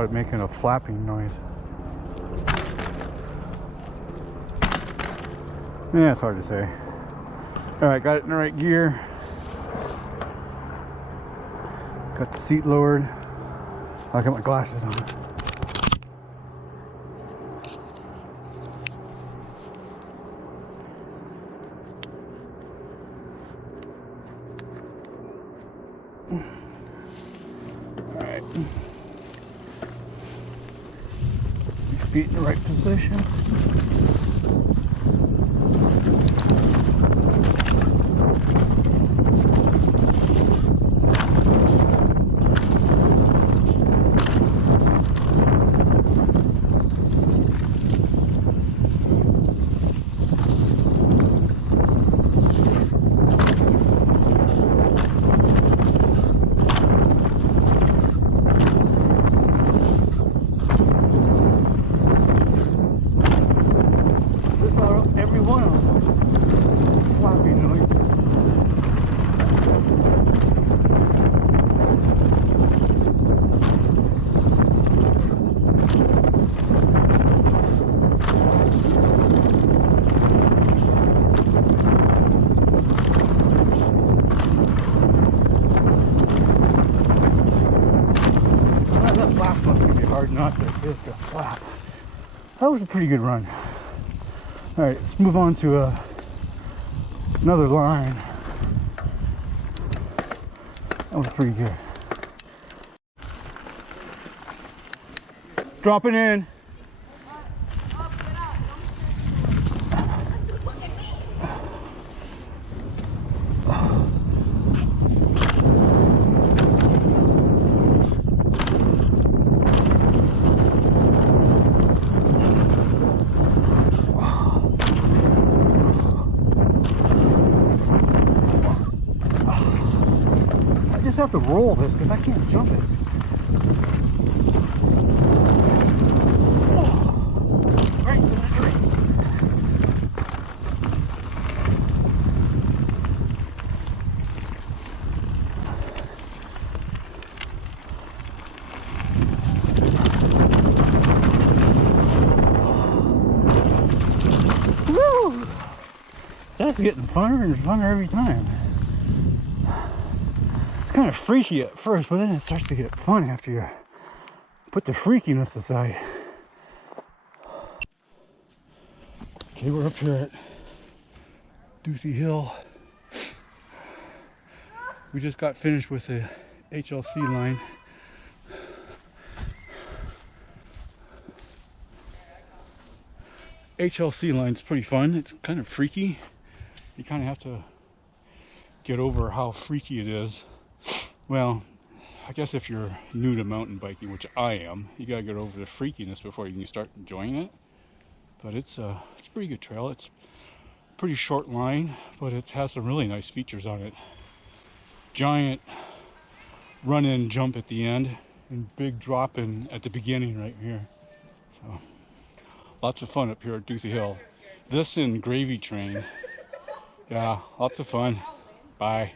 without it making a flapping noise. Yeah, it's hard to say. Alright, got it in the right gear. Got the seat lowered. I got my glasses on. Alright. Your feet in the right position. Every one almost floppy noise. That last one's gonna be hard not to hit the flap. That was a pretty good run. All right, let's move on to another line. That was pretty good. Dropping in. I just have to roll this because I can't jump it. Oh, right to the tree. Woo! That's getting funner and funner every time. It's kind of freaky at first, but then it starts to get fun after you put the freakiness aside. Okay, we're up here at Duthie Hill. We just got finished with the HLC line. HLC line's pretty fun. It's kind of freaky. You kind of have to get over how freaky it is. Well, I guess if you're new to mountain biking, which I am, you gotta get over the freakiness before you can start enjoying it. But it's a pretty good trail. It's a pretty short line, but it has some really nice features on it. Giant run-in jump at the end, and big drop-in at the beginning right here. So, lots of fun up here at Duthie Hill. This and Gravy Train. Yeah, lots of fun. Bye.